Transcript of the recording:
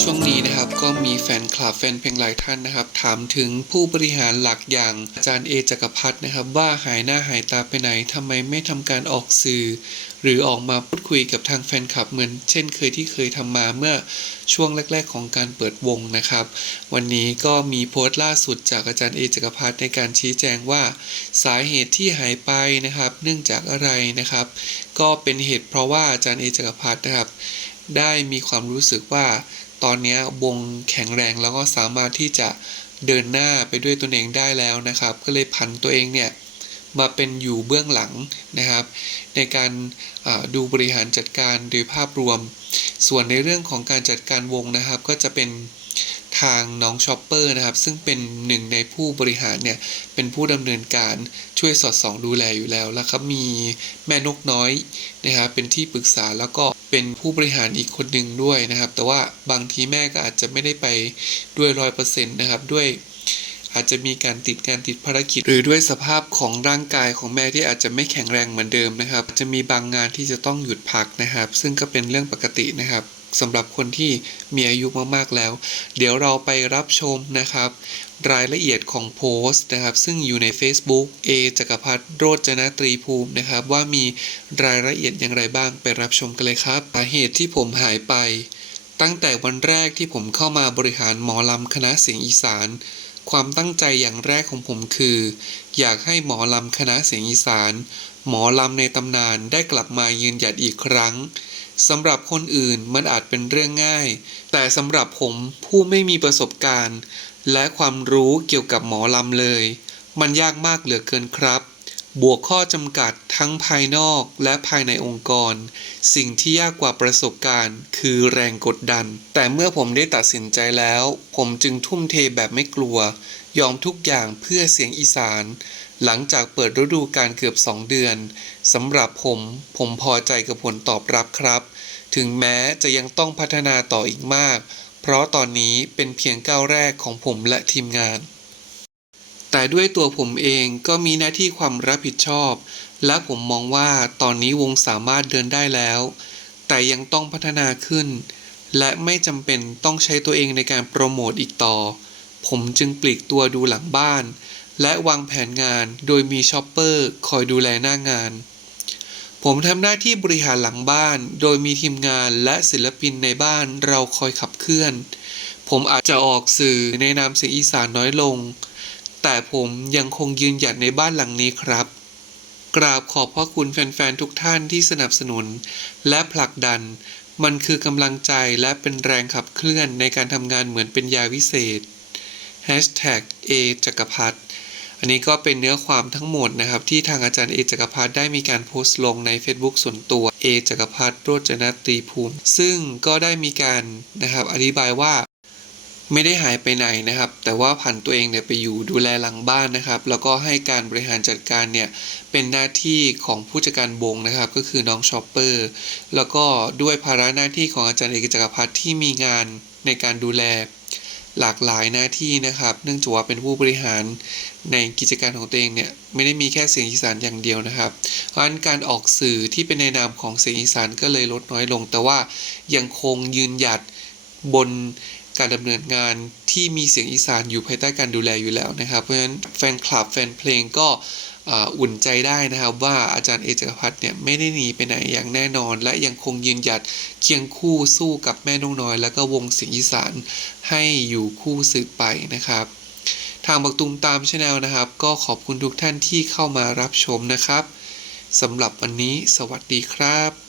ช่วงนี้นะครับก็มีแฟนคลับแฟนเพลงหลายท่านนะครับ ถามถึงผู้บริหารหลักอย่างอาจารย์เอจักรพัฒนะครับ ว่าหายหน้าหายตาไปไหนทำไมไม่ทำการออกสื่อ หรือออกมาพูดคุยกับทางแฟนคลับเหมือนเช่นเคยที่เคยทำมาเมื่อช่วงแรก ๆ ของการเปิดวงนะครับ วันนี้ก็มีโพสต์ล่าสุดจากอาจารย์เอจักรพัฒในการชี้แจงว่าสาเหตุที่หายไปนะครับ เนื่องจากอะไรนะครับ ก็เป็นเหตุเพราะว่าอาจารย์เอจักรพัฒนะครับ ได้มีความรู้สึกว่า ตอนนี้วงแข็งแรงแล้วก็สามารถที่จะเดินหน้าไปด้วยตนเองได้แล้วนะครับ ก็เลยผันตัวเองเนี่ยมาเป็นอยู่เบื้องหลังนะครับ ในการดูบริหารจัดการโดยภาพรวม ส่วนในเรื่องของการจัดการวงนะครับ ก็จะเป็นทางน้องช็อปเปอร์นะครับ ซึ่งเป็นหนึ่งในผู้บริหารเนี่ยเป็นผู้ดำเนินการช่วยสอดส่องดูแลอยู่แล้วแล้วครับมีแม่นกน้อยนะครับเป็นที่ปรึกษาแล้วก็ เป็นผู้บริหารอีกคนหนึ่งด้วยนะครับ แต่ว่าบางทีแม่ก็อาจจะไม่ได้ไปด้วยร้อยเปอร์เซ็นต์นะครับด้วยอาจจะมีการติดการติดภารกิจ หรือด้วยสภาพของร่างกายของแม่ที่อาจจะไม่แข็งแรงเหมือนเดิมนะครับ จะมีบางงานที่จะต้องหยุดพักนะครับ ซึ่งก็เป็นเรื่องปกตินะครับ สำหรับคนที่มีอายุมากๆแล้ว เดี๋ยวเราไปรับชมนะครับ รายละเอียดของโพสต์นะครับ ซึ่งอยู่ใน Facebook A จักรพัฒโรจนตรีภูมินะครับ ว่ามีรายละเอียดอย่างไรบ้างไปรับชมกันเลยครับสาเหตุที่ผมหายไป ตั้งแต่วันแรกที่ผมเข้ามาบริหารหมอลำคณะเสียงอีสานความตั้งใจอย่างแรกของผมคือ อยากให้หมอลำคณะเสียงอีสาน หมอลำในตำนานได้กลับมายืนหยัดอีกครั้ง สำหรับคนอื่นมันอาจเป็นเรื่องง่าย แต่สำหรับผมผู้ไม่มีประสบการณ์ และความรู้เกี่ยวกับหมอลำเลย มันยากมากเหลือเกินครับ บวกข้อจำกัดทั้งภายนอกและภายในองค์กร สิ่งที่ยากกว่าประสบการณ์ คือแรงกดดัน แต่เมื่อผมได้ตัดสินใจแล้ว ผมจึงทุ่มเทแบบไม่กลัว ยอมทุกอย่างเพื่อเสียงอีสาน หลังจากเปิดฤดูกาลเกือบ2เดือนสำหรับผม ผมพอใจกับผลตอบรับครับ ถึงแม้จะยังต้องพัฒนาต่ออีกมาก เพราะตอนนี้เป็นเพียงก้าวแรกของผมและทีมงาน แต่ด้วยตัวผมเองก็มีหน้าที่ความรับผิดชอบ และผมมองว่าตอนนี้วงสามารถเดินได้แล้ว แต่ยังต้องพัฒนาขึ้น และไม่จำเป็นต้องใช้ตัวเองในการโปรโมทอีกต่อ ผมจึงปลีกตัวดูหลังบ้าน และวางแผนงานโดยมีช็อปเปอร์คอยดูแลหน้างาน ผมทำหน้าที่บริหารหลังบ้าน โดยมีทีมงานและศิลปินในบ้านเราคอยขับเคลื่อน ผมอาจจะออกสื่อในนามเสียงอีสานน้อยลง แต่ผมยังคงยืนหยัดในบ้านหลังนี้ครับ กราบขอบพระคุณแฟนๆทุกท่านที่สนับสนุน และผลักดัน มันคือกำลังใจและเป็นแรงขับเคลื่อนในการทำงานเหมือนเป็นยาวิเศษ Hashtag A จักรพัฒ อันนี้ก็เป็นเนื้อความทั้งหมดนะครับ ที่ทางอาจารย์เอจักรพัฒได้มีการโพสต์ลงใน Facebook ส่วนตัว A จักรพัฒโรจนตรีภูมิ ซึ่งก็ได้มีการนะครับอธิบายว่าไม่ได้หายไปไหนนะครับ แต่ว่าผันตัวเองเนี่ยไปอยู่ดูแลหลังบ้านนะครับ แล้วก็ให้การบริหารจัดการเนี่ยเป็นหน้าที่ของผู้จัดการวงนะครับ ก็คือน้องชอปเปอร์ แล้วก็ด้วยภาระหน้าที่ของอาจารย์เอกจักรพัฒน์ที่มีงานในการดูแล หลากหลายหน้าที่นะครับ เนื่องจากว่าเป็นผู้บริหารในกิจการของตัวเองเนี่ยไม่ได้มีแค่เสียงอีสานอย่างเดียวนะครับ เพราะฉะนั้นการออกสื่อที่เป็นในนามของเสียงอีสานก็เลยลดน้อยลง แต่ว่ายังคงยืนหยัดบนการดำเนินงานที่มีเสียงอีสานอยู่ภายใต้การดูแลอยู่แล้วนะครับ เพราะฉะนั้นแฟนคลับแฟนเพลงก็ อุ่นใจได้นะครับว่าอาจารย์เอจักรพัฒน์เนี่ยไม่ได้หนีไปไหนอย่างแน่นอน และยังคงยืนหยัดเคียงคู่สู้กับแม่นงน้อย แล้วก็วงเสียงอีสานให้อยู่คู่สืบไปนะครับ ทางบักตุมตามชแนลนะครับ ก็ขอบคุณทุกท่านที่เข้ามารับชมนะครับสำหรับวันนี้สวัสดีครับ